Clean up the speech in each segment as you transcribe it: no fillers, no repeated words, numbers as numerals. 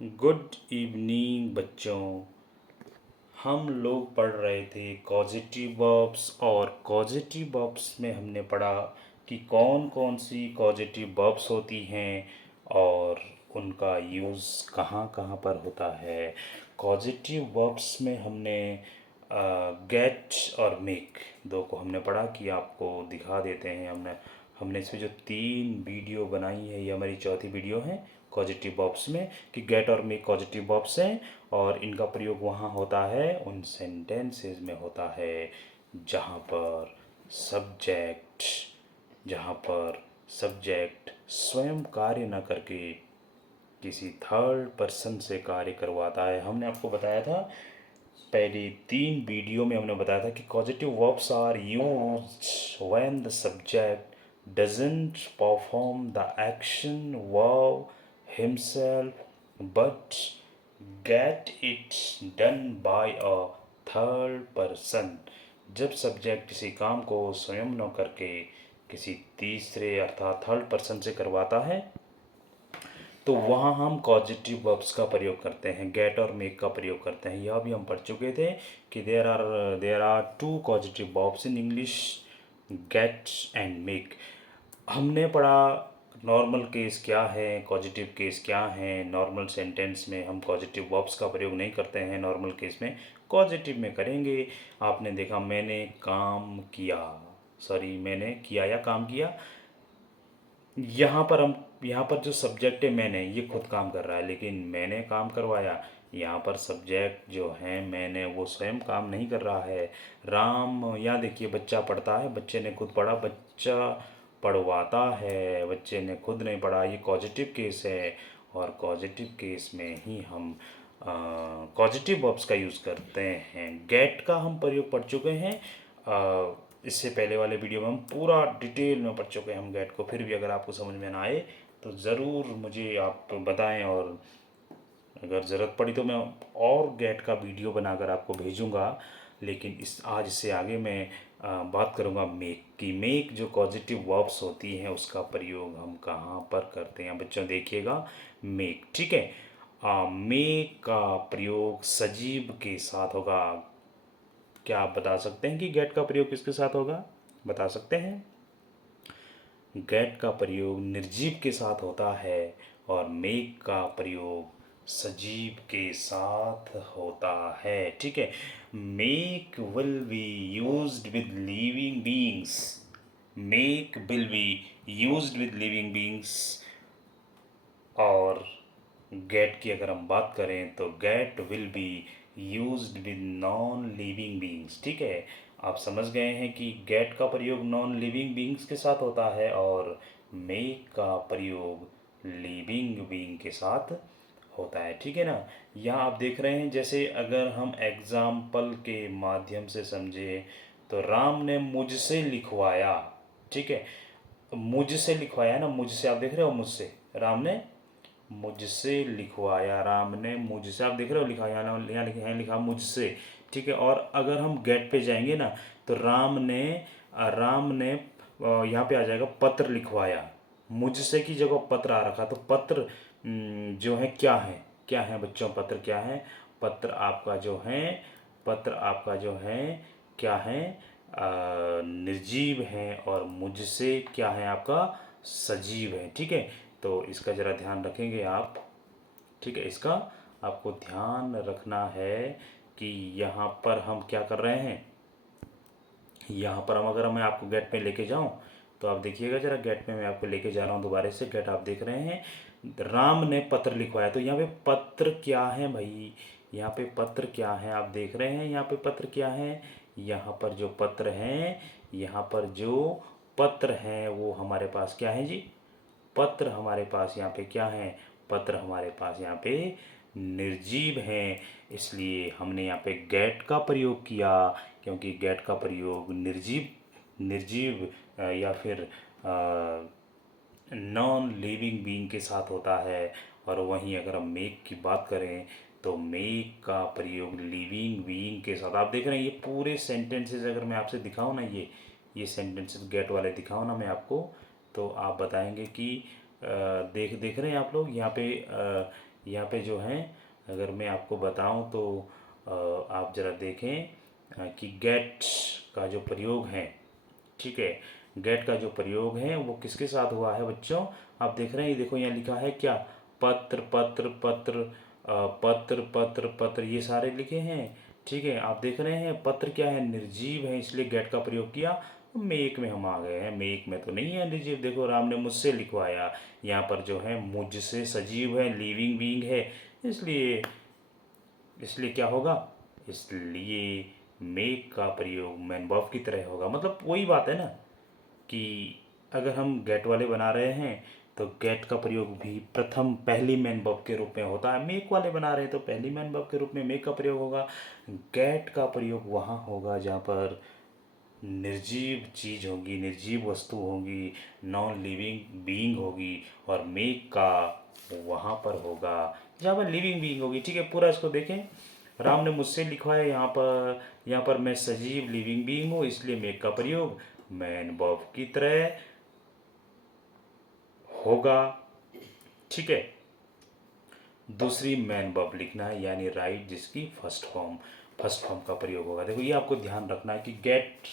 Good evening बच्चों। हम लोग पढ़ रहे थे कॉजेटिव वर्ब्स और कॉजेटिव वर्ब्स में हमने पढ़ा कि कौन कौन सी कॉजेटिव वर्ब्स होती हैं और उनका यूज़ कहाँ कहाँ पर होता है। कॉजेटिव वर्ब्स में हमने गेट और मेक दो को हमने पढ़ा कि आपको दिखा देते हैं। हमने हमने इसमें जो 3 वीडियो बनाई है, ये हमारी चौथी वीडियो है कॉजेटिव वर्ब्स में, कि गेट और मेक कॉजेटिव वर्ब्स हैं और इनका प्रयोग वहाँ होता है, उन सेंटेंसेस में होता है सब्जेक्ट जहाँ पर सब्जेक्ट स्वयं कार्य न करके किसी थर्ड पर्सन से कार्य करवाता है। हमने आपको बताया था पहले 3 वीडियो में, हमने बताया था कि causative verbs are used when the subject doesn't perform the action verb himself but get it done by a third person. जब सब्जेक्ट किसी काम को स्वयं न करके किसी तीसरे अर्थात थर्ड पर्सन से करवाता है तो वहाँ हम कॉजेटिव वर्ब्स का प्रयोग करते हैं, गेट और मेक का प्रयोग करते हैं। यह भी हम पढ़ चुके थे कि there are 2 causative verbs in English, get and make. हमने पढ़ा नॉर्मल केस क्या है, कॉजेटिव केस क्या है। नॉर्मल सेंटेंस में हम कॉजेटिव वर्ब्स का प्रयोग नहीं करते हैं, नॉर्मल केस में पॉजिटिव में करेंगे। आपने देखा मैंने काम किया, सॉरी मैंने किया या काम किया। यहाँ पर जो सब्जेक्ट है मैंने, ये खुद काम कर रहा है लेकिन मैंने काम करवाया। यहाँ पर सब्जेक्ट जो है मैंने, वो स्वयं काम नहीं कर रहा है। राम, यहाँ देखिए बच्चा पढ़ता है, बच्चे ने खुद पढ़ा, बच्चा पढ़वाता है, बच्चे ने खुद नहीं पढ़ा। ये पॉजिटिव केस है और पॉजिटिव केस में ही हम पॉजिटिव वर्ब्स का यूज़ करते हैं। गेट का हम प्रयोग पढ़ चुके हैं, इससे पहले वाले वीडियो में हम पूरा डिटेल में पढ़ चुके हैं हम गेट को। फिर भी अगर आपको समझ में ना आए तो ज़रूर मुझे आप बताएं और अगर ज़रूरत पड़ी तो मैं और गेट का वीडियो बनाकर आपको भेजूंगा। लेकिन आज से आगे मैं बात करूंगा मेक की। मेक जो पॉजिटिव वर्ब्स होती हैं उसका प्रयोग हम कहाँ पर करते हैं बच्चों, देखिएगा मेक, ठीक है। मेक का प्रयोग सजीव के साथ होगा। क्या आप बता सकते हैं कि गेट का प्रयोग किसके साथ होगा? बता सकते हैं? गेट का प्रयोग निर्जीव के साथ होता है और मेक का प्रयोग सजीव के साथ होता है, ठीक है। Make will be used with living beings. Make will be used with living beings. और गेट की अगर हम बात करें तो get will be used with non living beings, ठीक है। आप समझ गए हैं कि गेट का प्रयोग नॉन लिविंग बीइंग्स के साथ होता है और मेक का प्रयोग लिविंग बीइंग के साथ होता है, ठीक है ना। यहाँ आप देख रहे हैं, जैसे अगर हम एग्जाम्पल के माध्यम से समझे तो राम ने मुझसे लिखवाया, ठीक है। मुझसे लिखवाया ना, मुझसे, आप देख रहे हो मुझसे, राम ने मुझसे लिखवाया, राम ने मुझसे, आप देख रहे हो लिखा, यहाँ लिखा मुझसे, ठीक है। और अगर हम गेट पे जाएंगे ना तो राम ने यहाँ पे आ जाएगा पत्र लिखवाया। मुझसे की जगह पत्र आ रखा तो पत्र जो है क्या है बच्चों, पत्र क्या है? पत्र आपका जो है पत्र आपका जो है क्या है? निर्जीव है और मुझसे क्या है आपका? सजीव है, ठीक है। तो इसका ज़रा ध्यान रखेंगे आप, ठीक है। इसका आपको ध्यान रखना है कि यहाँ पर हम क्या कर रहे हैं। यहाँ पर अगर मैं आपको गेट में लेके जाऊँ तो आप देखिएगा ज़रा, गेट में मैं आपको लेके जा रहा हूँ दोबारा से। गेट आप देख रहे हैं, राम ने पत्र लिखवाया, तो यहाँ पे पत्र क्या है भाई? यहाँ पे पत्र क्या है आप देख रहे हैं? यहाँ पे पत्र क्या है? यहाँ पर जो पत्र हैं, यहाँ पर जो पत्र हैं वो हमारे पास क्या है जी? पत्र हमारे पास यहाँ पे क्या है? पत्र हमारे पास यहाँ पे निर्जीव हैं, इसलिए हमने यहाँ पे गेट का प्रयोग किया, क्योंकि गेट का प्रयोग निर्जीव निर्जीव या फिर नॉन लिविंग बीइंग के साथ होता है। और वहीं अगर हम मेक की बात करें तो मेक का प्रयोग लिविंग बीइंग के साथ। आप देख रहे हैं ये पूरे सेंटेंसेस, अगर मैं आपसे दिखाऊँ ना, ये सेंटेंसेस गेट वाले दिखाऊँ ना मैं आपको, तो आप बताएंगे कि देख देख रहे हैं आप लोग, यहाँ पे यहाँ पे जो है, अगर मैं आपको बताऊं तो आप ज़रा देखें कि गेट का जो प्रयोग है, ठीक है, गेट का जो प्रयोग है वो किसके साथ हुआ है बच्चों? आप देख रहे हैं, देखो यहाँ लिखा है क्या, पत्र पत्र पत्र, पत्र पत्र पत्र, ये सारे लिखे हैं। ठीक है, आप देख रहे हैं पत्र क्या है, निर्जीव है, इसलिए गेट का प्रयोग किया। मेक में हम आ गए हैं, मेक में तो नहीं है निर्जीव। देखो राम ने मुझसे लिखवाया, यहाँ पर जो है मुझसे सजीव है, लिविंग बीइंग है, इसलिए इसलिए क्या होगा, इसलिए मेक का प्रयोग मैन वर्ब की तरह होगा। मतलब वही बात है ना कि अगर हम गेट वाले बना रहे हैं तो गेट का प्रयोग भी प्रथम पहली मैन वर्ब के रूप में होता है। मेक वाले बना रहे हैं तो पहली मैन वर्ब के रूप में मेक का प्रयोग होगा। गेट का प्रयोग वहाँ होगा जहाँ पर निर्जीव चीज़ होगी, निर्जीव वस्तु होगी, नॉन लिविंग बीइंग होगी, और मेक का वहाँ पर होगा जहाँ पर लिविंग बीइंग होगी। ठीक है, पूरा इसको देखें। राम ने मुझसे लिखवाया, यहाँ पर मैं सजीव लिविंग बीइंग हूँ, इसलिए मेक का प्रयोग मैन वर्ब की तरह होगा। ठीक है, दूसरी मैन वर्ब लिखना है यानी राइट, जिसकी फर्स्ट फॉर्म का प्रयोग होगा। देखो ये आपको ध्यान रखना है कि गेट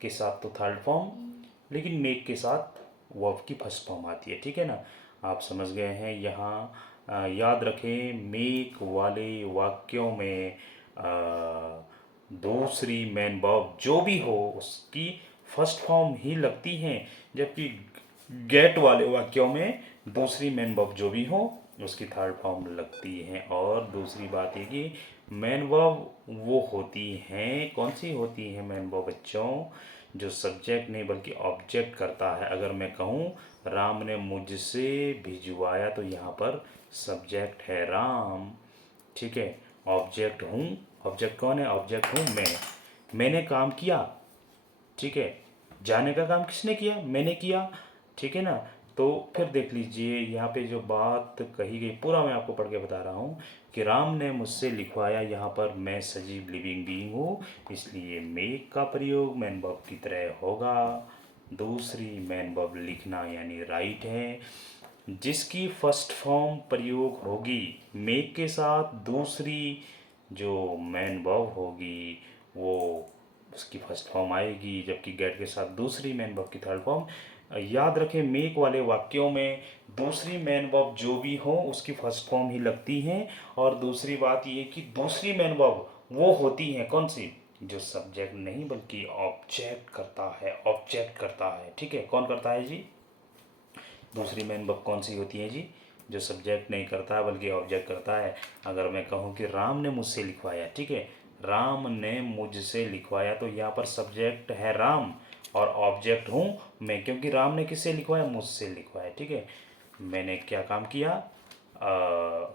के साथ तो थर्ड फॉर्म, लेकिन मेक के साथ वर्ब की फर्स्ट फॉर्म आती है। ठीक है ना, आप समझ गए हैं। यहाँ याद रखें, मेक वाले वाक्यों में दूसरी मैन वर्ब जो भी हो उसकी फर्स्ट फॉर्म ही लगती हैं, जबकि गेट वाले वाक्यों में दूसरी मैन वर्ब जो भी हो उसकी थर्ड फॉर्म लगती हैं। और दूसरी बात ये कि मैन वर्ब वो होती हैं, कौन सी होती हैं मैन वर्ब बच्चों, जो सब्जेक्ट नहीं बल्कि ऑब्जेक्ट करता है। अगर मैं कहूँ राम ने मुझसे भिजवाया, तो यहाँ पर सब्जेक्ट है राम। ठीक है, ऑब्जेक्ट हूँ, ऑब्जेक्ट कौन है, ऑब्जेक्ट हूँ मैं। मैंने काम किया, ठीक है, जाने का काम किसने किया, मैंने किया। ठीक है ना, तो फिर देख लीजिए यहाँ पे जो बात कही गई, पूरा मैं आपको पढ़ के बता रहा हूँ कि राम ने मुझसे लिखवाया, यहाँ पर मैं सजीव लिविंग बीइंग हूँ, इसलिए मेक का प्रयोग मैन वर्ब की तरह होगा। दूसरी मैन वर्ब लिखना यानी राइट है, जिसकी फर्स्ट फॉर्म प्रयोग होगी मेक के साथ, दूसरी जो मैन वर्ब होगी वो उसकी फर्स्ट फॉर्म आएगी, जबकि गेट के साथ दूसरी मैन वर्ब की थर्ड फॉर्म। याद रखें, मेक वाले वाक्यों में दूसरी मैन वर्ब जो भी हो उसकी फर्स्ट फॉर्म ही लगती हैं। और दूसरी बात ये कि दूसरी मैन वर्ब वो होती हैं कौन सी, जो सब्जेक्ट नहीं बल्कि ऑब्जेक्ट करता है, ऑब्जेक्ट करता है। ठीक है, कौन करता है जी, दूसरी मैन वर्ब कौन सी होती है जी, जो सब्जेक्ट नहीं करता है बल्कि ऑब्जेक्ट करता है। अगर मैं कहूँ कि राम ने मुझसे लिखवाया, ठीक है, राम ने मुझसे लिखवाया, तो यहाँ पर सब्जेक्ट है राम और ऑब्जेक्ट हूँ मैं, क्योंकि राम ने किससे लिखवाया, मुझसे लिखवाया। ठीक है, मैंने क्या काम किया,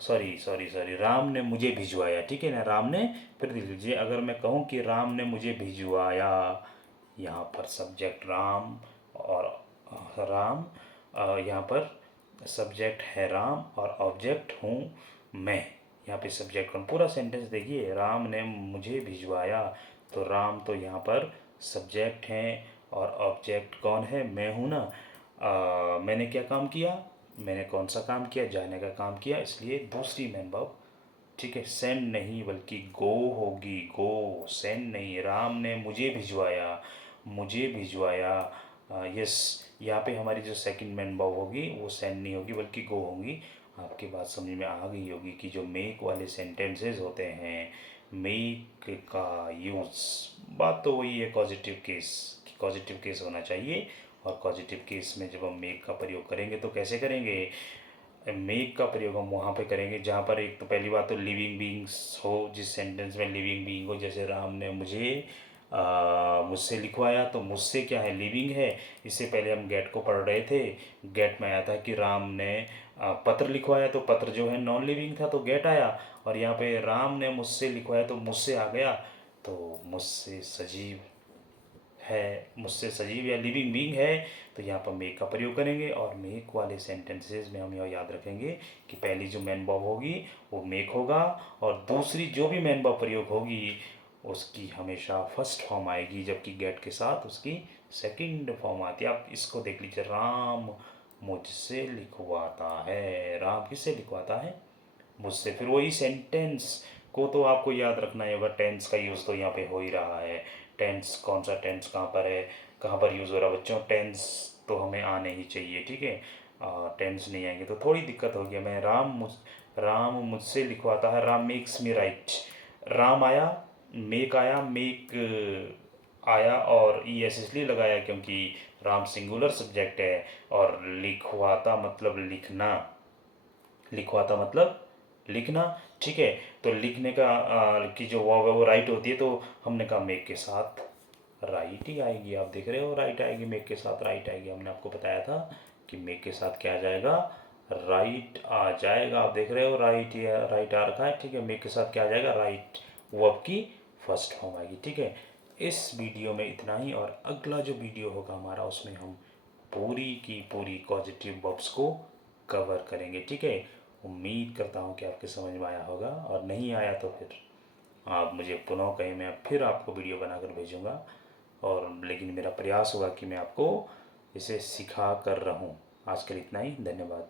सॉरी सॉरी सॉरी, राम ने मुझे भिजवाया। ठीक है ना, राम ने, फिर देख लीजिए, अगर मैं कहूँ कि राम ने मुझे भिजवाया, यहाँ पर सब्जेक्ट राम और राम, यहाँ पर सब्जेक्ट है राम और ऑब्जेक्ट हूँ मैं। यहाँ पे सब्जेक्ट कौन, पूरा सेंटेंस देखिए, राम ने मुझे भिजवाया, तो राम तो यहाँ पर सब्जेक्ट हैं और ऑब्जेक्ट कौन है, मैं हूँ ना। मैंने क्या काम किया, मैंने कौन सा काम किया, जाने का काम किया, इसलिए दूसरी मैन वर्ब, ठीक है, सेंड नहीं बल्कि गो होगी, गो, सेंड नहीं। राम ने मुझे भिजवाया, मुझे भिजवाया, यस, यहाँ पे हमारी जो सेकंड मैन वर्ब होगी वो सेंड नहीं होगी बल्कि गो होगी। आपकी बात समझ में आ गई होगी कि जो मेक वाले सेंटेंसेस होते हैं, मेक का यूज़, बात तो वही है पॉजिटिव केस, पॉजिटिव केस होना चाहिए। और पॉजिटिव केस में जब हम मेक का प्रयोग करेंगे तो कैसे करेंगे, मेक का प्रयोग हम वहाँ पे करेंगे जहाँ पर एक तो पहली बात तो लिविंग बीइंग्स हो, जिस सेंटेंस में लिविंग बीइंग हो, जैसे राम ने मुझसे लिखवाया, तो मुझसे क्या है, लिविंग है। इससे पहले हम गेट को पढ़ रहे थे, गेट में आया था कि राम ने पत्र लिखवाया, तो पत्र जो है नॉन लिविंग था तो गेट आया। और यहाँ पे राम ने मुझसे लिखवाया तो मुझसे आ गया, तो मुझसे सजीव है, मुझसे सजीव या लिविंग बीइंग है, तो यहाँ पर मेक का प्रयोग करेंगे। और मेक वाले सेंटेंसेस में हम यह याद रखेंगे कि पहली जो मैन वर्ब होगी वो मेक होगा, और दूसरी जो भी मैन वर्ब प्रयोग होगी उसकी हमेशा फर्स्ट फॉर्म आएगी, जबकि गेट के साथ उसकी सेकंड फॉर्म आती है। आप इसको देख लीजिए, राम मुझसे लिखवाता है, राम किससे लिखवाता है, मुझसे। फिर वही सेंटेंस को तो आपको याद रखना ही होगा, टेंस का यूज़ तो यहाँ पे हो ही रहा है। टेंस कौन सा टेंस कहाँ पर है, कहाँ पर यूज़ हो रहा है बच्चों, टेंस तो हमें आने ही चाहिए, ठीक है। टेंस नहीं आएंगे तो थोड़ी दिक्कत होगी। मैं राम मुझसे लिखवाता है, Ram makes me right. Ram आया, मेक आया, मेक आया, और ई एस इसलिए लगाया क्योंकि राम सिंगुलर सब्जेक्ट है, और लिखवाता मतलब लिखना, लिखवाता मतलब लिखना, ठीक है। तो लिखने का की जो वर्ब है वो राइट होती है, तो हमने कहा मेक के साथ राइट ही आएगी। आप देख रहे हो राइट आएगी, मेक के साथ राइट आएगी। हमने आपको बताया था कि मेक के साथ क्या आ जाएगा, राइट आ जाएगा। आप देख रहे हो राइट, ये राइट आ रखा है, ठीक है। मेक के साथ क्या आ जाएगा, राइट वर्ब की फर्स्ट फॉर्म आएगी, ठीक है। इस वीडियो में इतना ही, और अगला जो वीडियो होगा हमारा उसमें हम पूरी की पूरी पॉजिटिव वर्ब्स को कवर करेंगे, ठीक है। उम्मीद करता हूँ कि आपके समझ में आया होगा, और नहीं आया तो फिर आप मुझे पुनः कहें, मैं फिर आपको वीडियो बनाकर भेजूँगा। और लेकिन मेरा प्रयास होगा कि मैं आपको इसे सिखा कर रहूँ। आज के लिए इतना ही, धन्यवाद।